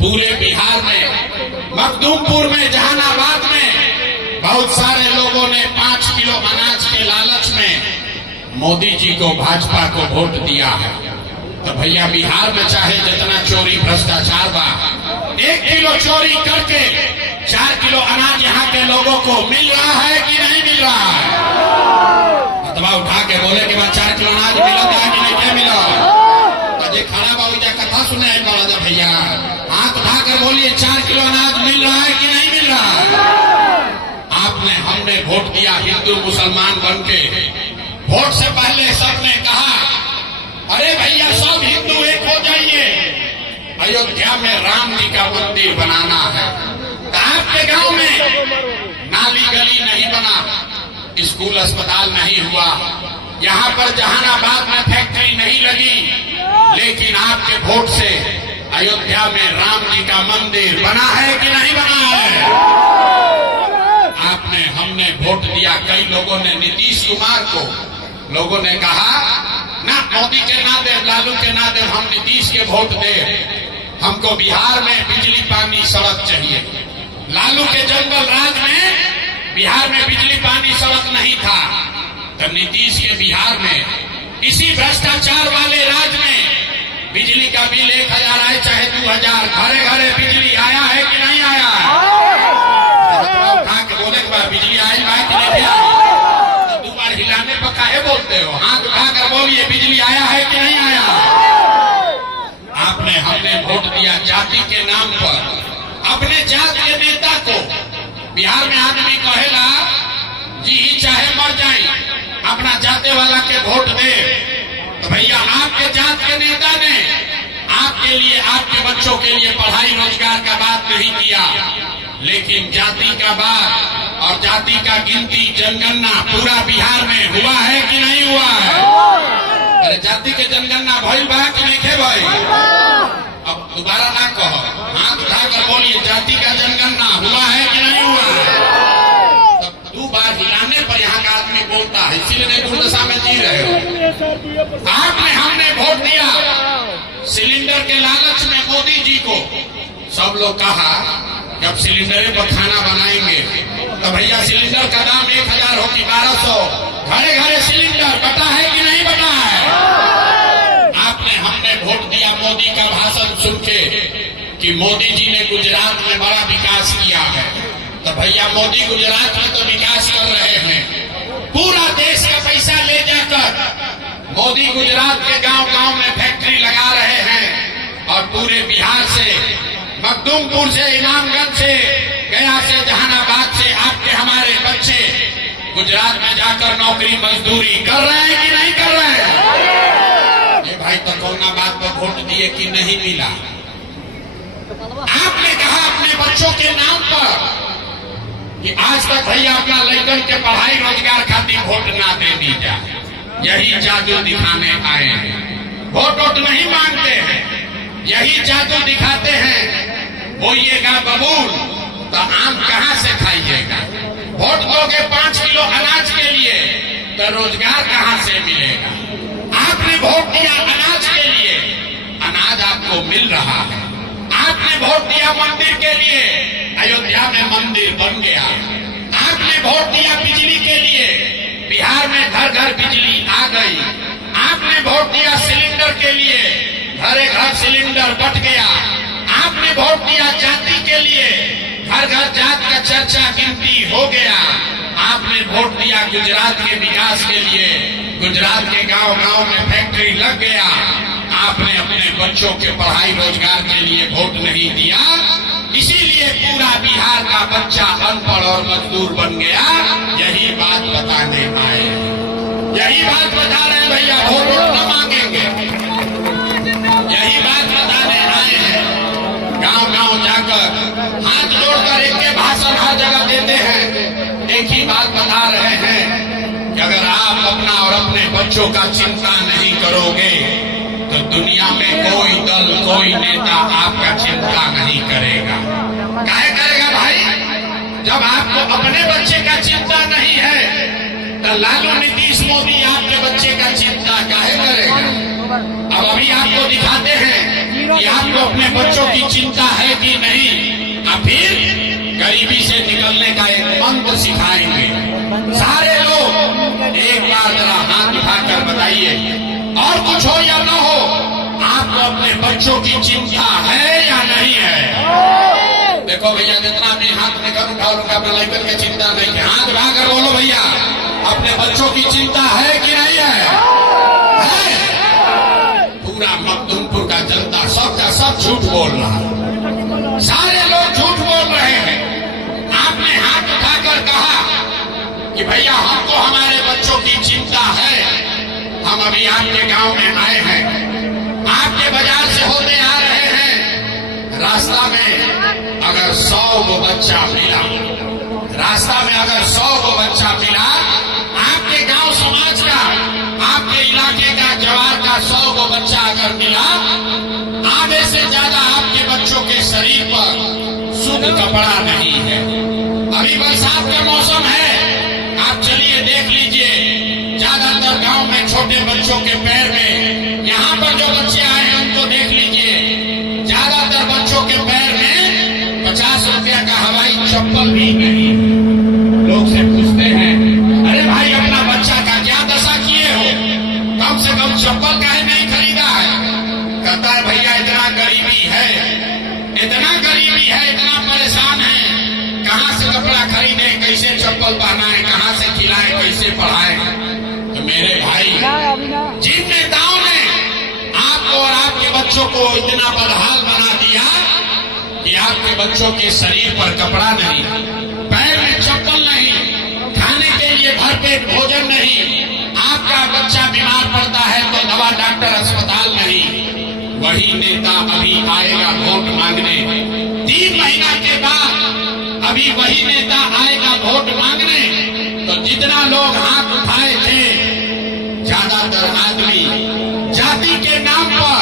पूरे बिहार में, मखदूमपुर में, जहानाबाद में बहुत सारे लोगों ने 5 किलो अनाज के लालच में मोदी जी को, भाजपा को वोट दिया है। तो भैया बिहार में चाहे जितना चोरी भ्रष्टाचार बा, 1 किलो चोरी करके 4 किलो अनाज यहाँ के लोगों को मिल रहा है कि नहीं मिल रहा है? अथवा उठा के बोले कि 4 किलो अनाज मिला था कि नहीं, क्या मिला? अजय खड़ा बाबू जा कथा सुने है बाबा भैया, हाथ उठा कर बोलिए 4 किलो अनाज मिल रहा है कि नहीं मिल रहा है? आपने, हमने वोट दिया हिंदू मुसलमान बन के। वोट से पहले सबने कहा अरे भैया सब हिंदू एक हो जाइए, अयोध्या में राम जी का मंदिर बनाना है। आपके गांव में नाली गली नहीं बना, स्कूल अस्पताल नहीं हुआ, यहाँ पर जहानाबाद में फैक्ट्री नहीं लगी, लेकिन आपके वोट से अयोध्या में राम जी का मंदिर बना है कि नहीं बना है? आपने, हमने वोट दिया। कई लोगों ने नीतीश कुमार को, लोगों ने कहा ना मोदी के ना दे, लालू के ना दे, हम नीतीश के वोट दे। हमको बिहार में बिजली पानी सड़क चाहिए। लालू के जंगल राज में बिहार में बिजली पानी सड़क नहीं था, तो नीतीश के बिहार में इसी भ्रष्टाचार वाले राज में बिजली का बिल 1000 आए चाहे 2000, घरे घरे बिजली आया है कि नहीं आया? उठा के बोले बिजली आई है कि नहीं आया? तो 2 बार हिलाने पर काहे बोलते हो? हाथ उठाकर बोलिए बिजली आया है कि नहीं आया? आपने, हमने वोट दिया जाति के नाम पर। अपने जात के नेता को, बिहार में आदमी कहेला जी चाहे मर जाए, अपना जाते वाला के वोट दे। तो भैया आपके जात के नेता ने आपके लिए, आपके बच्चों के लिए पढ़ाई रोजगार का बात नहीं किया, लेकिन जाति का बात और जाति का गिनती, जनगणना पूरा बिहार में हुआ है कि नहीं हुआ है? अरे जाति के जनगणना भइल बा कि नहीं खे भाई? अब दोबारा ना कहो, हाथ उठाकर बोलिए जाति का जनगणना हुआ है कि नहीं हुआ है? तब 2 बार हिलाने पर यहाँ का आदमी बोलता है, इसीलिए दुर्दशा में जी रहे हो। आपने, हमने वोट दिया सिलेंडर के लालच में मोदी जी को। सब लोग कहा जब सिलेंडर पर खाना बनाएंगे तो भैया सिलेंडर का दाम 1000 हो कि 1200, घरे घरे सिलेंडर बटा है कि नहीं बटा है? आपने, हमने वोट दिया मोदी का भाषण सुन के कि मोदी जी ने गुजरात में बड़ा विकास किया है। तो भैया मोदी गुजरात में तो विकास कर रहे हैं, पूरा देश का पैसा ले जाकर मोदी गुजरात के गांव गांव में फैक्ट्री लगा रहे हैं, और पूरे बिहार से, मखदूमपुर से, इमामगंज से, गया से, जहानाबाद से आपके हमारे बच्चे गुजरात में जाकर नौकरी मजदूरी कर रहे हैं कि नहीं कर रहे हैं? ये भाई तो कोरोना बात पर वोट दिए कि नहीं मिला? आपने कहा अपने बच्चों के नाम पर कि आज तक भैया अपना लड़कन के पढ़ाई रोजगार खातिर वोट ना दे दी जाए, यही जादू दिखाने आए हैं। वोट नहीं मांगते हैं, यही जादू दिखाते हैं। बोइएगा बबूल तो आम कहां से खाइएगा? वोट दोगे 5 किलो अनाज के लिए तो रोजगार कहां से मिलेगा? आपने वोट दिया अनाज के लिए, अनाज आपको मिल रहा है। आपने वोट दिया मंदिर के लिए, अयोध्या में मंदिर बन गया। आपने वोट दिया बिजली के लिए, बिहार में घर घर बिजली आ गई। आपने वोट दिया सिलेंडर के लिए, घरे घर सिलेंडर बट गया। आपने वोट दिया जाति के लिए, घर घर जात का चर्चा गिनती हो गया। आपने वोट दिया गुजरात के विकास के लिए, गुजरात के गांव गांव में फैक्ट्री लग गया। आपने अपने बच्चों के पढ़ाई रोजगार के लिए वोट नहीं दिया, इसीलिए पूरा बिहार का बच्चा अनपढ़ और मजदूर बन गया। यही बात बताने आए, यही बात बता रहे हैं भैया, वोट न मांगेंगे, यही बात बताने आए हैं। गांव गांव जाकर हाथ जोड़कर एक के भाषण हर जगह देते हैं, एक ही बात बता रहे हैं कि अगर आप अपना और अपने बच्चों का चिंता नहीं करोगे तो दुनिया में कोई दल, कोई नेता आपका चिंता नहीं करेगा। काहे करेगा भाई? जब आपको अपने बच्चे का चिंता नहीं है तो लालू, नीतीश, मोदी आपके बच्चे का चिंता काहे करेगा? अब अभी आपको दिखाते हैं कि आपको अपने बच्चों की चिंता है सिखाएंगे। सारे लोग एक बार जरा हाथ उठाकर बताइए, और कुछ हो या न हो, आपको अपने बच्चों की चिंता है या नहीं है? देखो भैया, जितना भी हाथ लेकर उठा अपने लड़कन की चिंता नहीं है, हाथ उठाकर बोलो भैया, अपने बच्चों की चिंता है कि नहीं है? पूरा मखदूमपुर का जनता सबका सब झूठ बोल रहा है, सारे लोग झूठ बोल रहे हैं। आपने हाथ उठाकर कहा कि भैया हमको हमारे बच्चों की चिंता है। हम अभी आपके गांव में आए हैं, आपके बाजार से होते आ रहे हैं। रास्ता में अगर 100 को बच्चा मिला, रास्ता में अगर 100 को बच्चा मिला, आपके गांव समाज का, आपके इलाके का, जवार का 100 को बच्चा अगर मिला, आधे से ज्यादा आपके बच्चों के शरीर पर शुद्ध कपड़ा नहीं है। अभी बरसात का मौसम है, आप चलिए देख लीजिए, ज्यादातर गांव में छोटे बच्चों के पैर में, यहाँ पर जो बच्चे आए हैं उनको देख लीजिए, ज्यादातर बच्चों के पैर में 50 रुपया का हवाई चप्पल भी नहीं। लोग से पूछते हैं, अरे भाई अपना बच्चा का क्या दशा किए हो, कम से कम चप्पल काहे नहीं खरीदा है? कहता है भैया इतना गरीबी है, इतना गरीबी है, इतना परेशान है, कहाँ से कपड़ा खरीदे, कैसे चप्पल पहनाए, कहाँ से खिलाए, कैसे पढ़ाए? तो मेरे भाई, जिन नेताओं ने आपको और आपके बच्चों को इतना बदहाल बना दिया कि आपके बच्चों के शरीर पर कपड़ा नहीं, पैर में चप्पल नहीं, खाने के लिए भरपेट भोजन नहीं, आपका बच्चा बीमार पड़ता है तो दवा डॉक्टर अस्पताल नहीं, वही नेता अभी आएगा वोट मांगने। 3 महीना के बाद अभी वही नेता आएगा वोट मांगने, तो जितना लोग हाथ उठाए थे, ज्यादातर आदमी जाति के नाम पर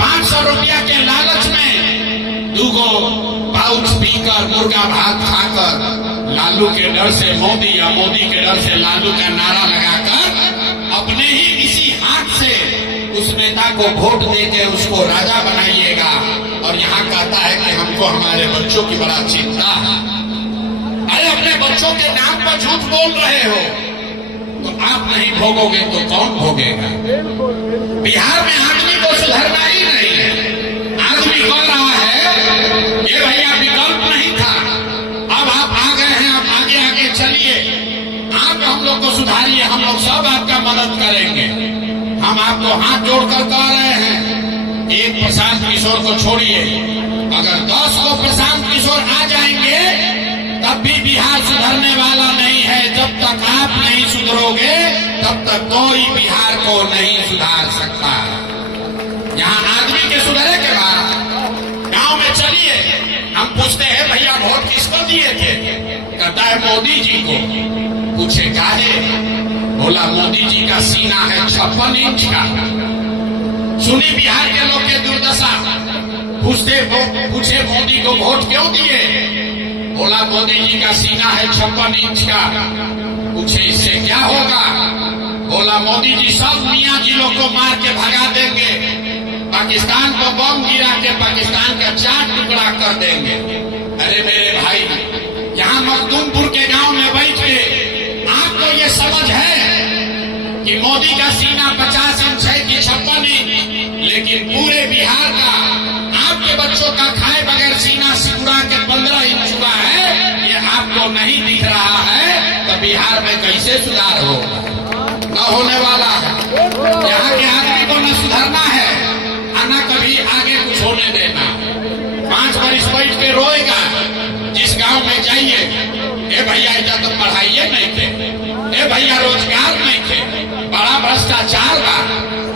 500 रुपया के लालच में 2 पाउच पीकर, मुर्गा भात खाकर, लालू के डर से मोदी या मोदी के डर से लालू का नारा लगाकर अपने ही इसी हाथ से उस नेता को वोट देके उसको राजा बनाइएगा, और यहाँ कहता है कि हमको हमारे बच्चों की बड़ा चिंता है। अरे अपने बच्चों के नाम पर झूठ बोल रहे हो, तो आप नहीं भोगोगे तो कौन भोगेगा? बिहार में आदमी को सुधरना ही नहीं है। आदमी बोल रहा है ये भैया विकल्प नहीं था, अब आप आ गए हैं, आप आगे आगे चलिए, आप हम लोग को सुधारिए, हम लोग सब आपका मदद करेंगे। हम आपको हाथ जोड़कर कह रहे हैं, एक प्रशांत किशोर को छोड़िए, अगर 10 को प्रशांत किशोर आ जाएंगे तब भी बिहार सुधरने वाला नहीं है। जब तक आप नहीं सुधरोगे तब तक कोई बिहार को नहीं सुधार सकता। यहाँ आदमी के सुधरे के बाद गांव में चलिए, हम पूछते हैं भैया वोट किसको दिए थे? कहता है मोदी जी को। पूछे काहे? बोला मोदी जी का सीना है 56 इंच का। सुनी बिहार के लोग के दुर्दशा, पूछे मोदी को वोट क्यों दिए? बोला मोदी जी का सीना है 56 इंच का। पूछे इससे क्या होगा? बोला मोदी जी सब मियाँ जी लोग को मार के भगा देंगे, पाकिस्तान को बम गिरा के पाकिस्तान का 4 टुकड़ा कर देंगे। अरे मेरे भाई, यहाँ मखदूमपुर के गांव में बैठ के आपको ये समझ है कि मोदी का सीना 50 इंच है कि 56 इंच, लेकिन पूरे बिहार का आपके बच्चों का खाए बगैर सीना सिकुड़ा के 15 इंच हुआ है, ये आपको नहीं दिख रहा है, तो बिहार में कैसे सुधार होगा? न होने वाला है। यहाँ के आदमी को न सुधरना है और न कभी आगे कुछ होने देना। 5 बरिस बैठ के रोएगा। जिस गांव में जाइए, ए भैया इधर तो पढ़ाइए नहीं थे, ए भैया रोजगार नहीं थे, बड़ा भ्रष्टाचार बा,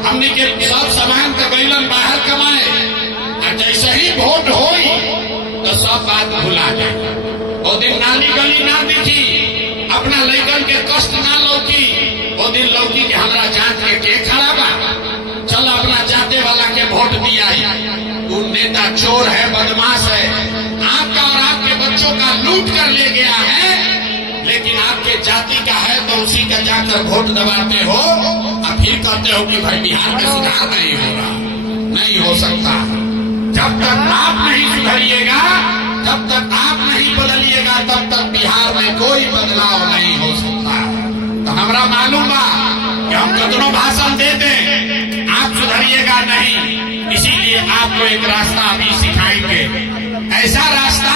हमने के सब सामान के बैलन बाहर कमाए, और जैसे ही वोट होई तो सब बात भुला जाए। वो दिन नाली गली ना दिखी, अपना लड़कन के कष्ट ना लौकी, वो दिन लौकी कि हमारा जात के खड़ा बा, चल अपना जाते वाला के वोट दिया। तू नेता चोर है, बदमाश है, आपका और आपके बच्चों का लूट कर ले गया है, लेकिन आपके जाति का है तो उसी का जाकर वोट दबाते हो, और फिर कहते हो कि भाई बिहार में सुधार नहीं हो रहा। नहीं हो सकता। जब तक आप नहीं सुधरिएगा, जब तक आप नहीं बदलिएगा, तब तक बिहार में कोई बदलाव आपको एक रास्ता अभी सिखाएंगे, ऐसा रास्ता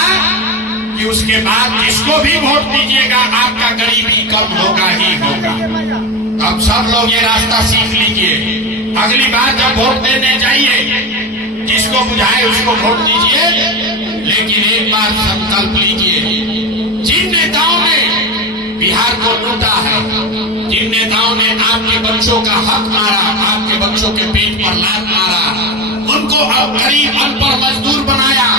कि उसके बाद जिसको भी वोट दीजिएगा आपका गरीबी कम होगा ही होगा। अब सब लोग ये रास्ता सीख लीजिए। अगली बार जब वोट देने जाइए, जिसको बुझाए उसको वोट दीजिए, लेकिन एक बार संकल्प लीजिए, जिन नेताओं ने बिहार को लूटा है, जिन नेताओं ने आपके बच्चों का हक मारा, आपके बच्चों के पेट पर लात मारा, उनको अब गरीब अनपढ़ मजदूर बनाया,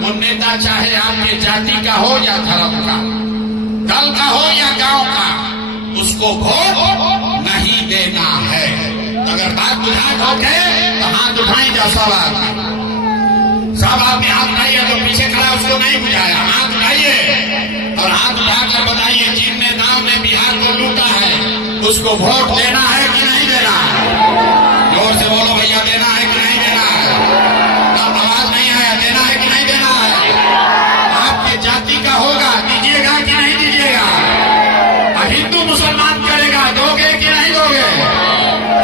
वो नेता चाहे आपके जाति का हो या धर्म का, दल का हो या गांव का, उसको वोट नहीं देना है। अगर बात बुझात हो गए तो हाथ उठाई जा सब आदमी हाथ उठाइए। तो पीछे खड़ा उसको नहीं बुझाया, हाथ उठाइए और हाथ उठाकर बताइए, जिन नेताओं ने बिहार को लूटा है उसको वोट देना है कि नहीं देना है? जोर से बोलो भैया, देना है कि नहीं देना है? आवाज नहीं आया, देना है कि नहीं देना है? आपके जाति का होगा, दीजिएगा कि नहीं दीजिएगा? हिंदू मुसलमान करेगा, दोगे कि नहीं दोगे?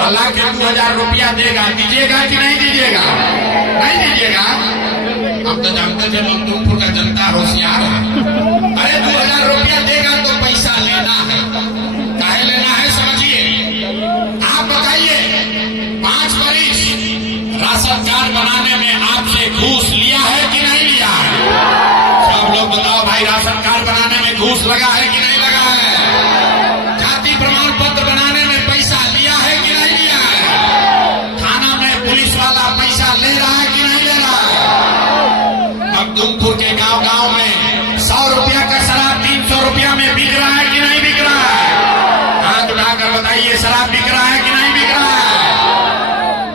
अल्लाह के 2000 रुपया देगा, दीजिएगा कि नहीं दीजिएगा? नहीं दीजिएगा। हम तो जानते थे मखदूमपुर का जनता होशियार है। अरे 2000 रुपया देगा तो पैसा लेना है, काहे लेना है समझिए। आप बताइए, 5 वर्ष राशन कार्ड बनाने में आपसे घूस लिया है कि नहीं लिया है? सब लोग बताओ भाई, राशन कार्ड बनाने में घूस लगा है कि नहीं लगा है? जाति प्रमाण पत्र बनाने में पैसा लिया है कि नहीं लिया है? थाना में पुलिस वाला पैसा ले रहा है कि नहीं ले रहा है? मखदूमपुर के गांव गांव में 100 रुपया का शराब 300 रुपया में बिक रहा है कि नहीं बिक रहा है? हाथ उठाकर बताइए, शराब बिक रहा है कि नहीं बिक रहा है?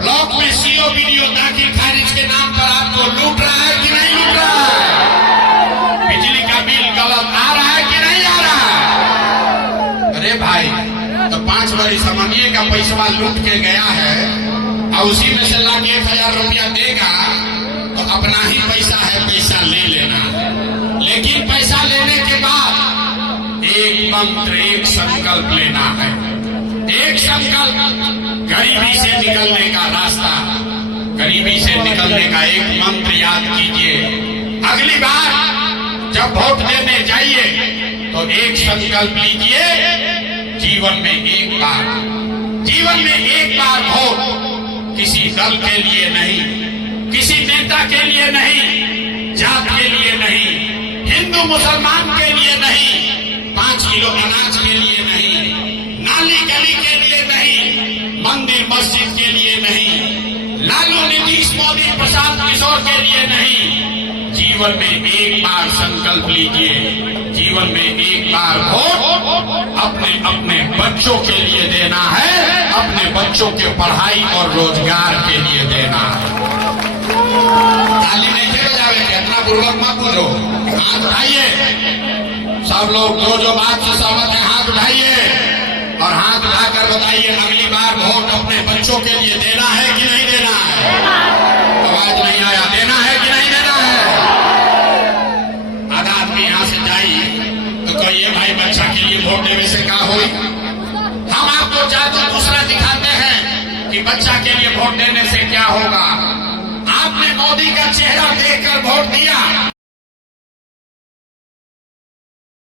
ब्लॉक में सीओ वीडियो दाखिल खारिज के नाम पर आपको लूट रहा है कि नहीं लूट रहा है? बिजली का बिल गलत आ रहा है कि नहीं आ रहा है? अरे भाई, तो 5 वर्ष समझिए का पैसा लूट के गया है और उसी में से लाके 1000 रुपया देगा तो अपना ही पैसा है, पैसा ले लेना है। लेकिन पैसा लेने के बाद एक मंत्र, एक संकल्प लेना है। एक संकल्प, गरीबी से निकलने का रास्ता, गरीबी से निकलने का एक मंत्र याद कीजिए। अगली बार जब वोट देने जाइए तो एक संकल्प लीजिए, जीवन में एक बार वोट, किसी दल के लिए नहीं, किसी नेता के लिए नहीं, जात के लिए नहीं, हिंदू मुसलमान के लिए नहीं, 5 किलो अनाज के लिए नहीं, नाली गली के लिए नहीं, मंदिर मस्जिद के लिए नहीं, लालू नीतीश मोदी प्रशांत किशोर के लिए नहीं। जीवन में एक बार संकल्प लीजिए, जीवन में एक बार वोट अपने अपने बच्चों के लिए देना है, अपने बच्चों के पढ़ाई और रोजगार के लिए देना है। ताली नहीं दे जावे, इतना पूर्वक मत बोलो। हाथ उठाइए सब लोग, जो बात से सहमत है हाथ उठाइए और हाथ उठाकर बताइए, अगली बार वोट अपने बच्चों के लिए देना है कि नहीं देना है? आवाज नहीं आया, देना है कि नहीं देना है? आधा आदमी यहाँ से जाइए तो कहिए, भाई बच्चा के लिए वोट देने से क्या हुई? हम आपको जादू दूसरा दिखाते हैं कि बच्चा के लिए वोट देने से क्या होगा। आपने मोदी का चेहरा देखकर वोट दिया